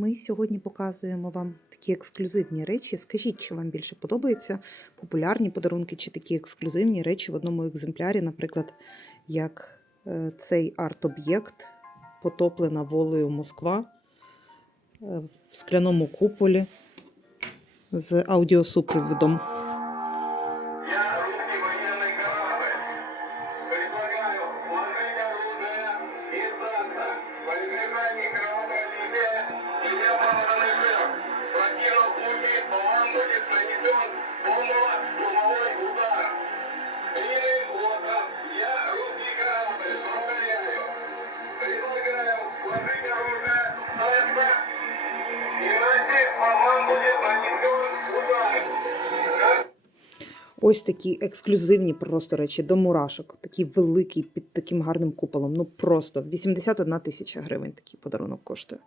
Ми сьогодні показуємо вам такі ексклюзивні речі. Скажіть, що вам більше подобається? Популярні подарунки чи такі ексклюзивні речі в одному екземплярі, наприклад, як е, цей арт-об'єкт, потоплена волею Москва е, в скляному куполі з аудіосупроводом. Сдаться. Иначе план будет нанесен удар. Ось такі ексклюзивні просто речі до мурашок. Такий великий під таким гарним куполом. Ну просто 81 тисяча гривень такий подарунок коштує.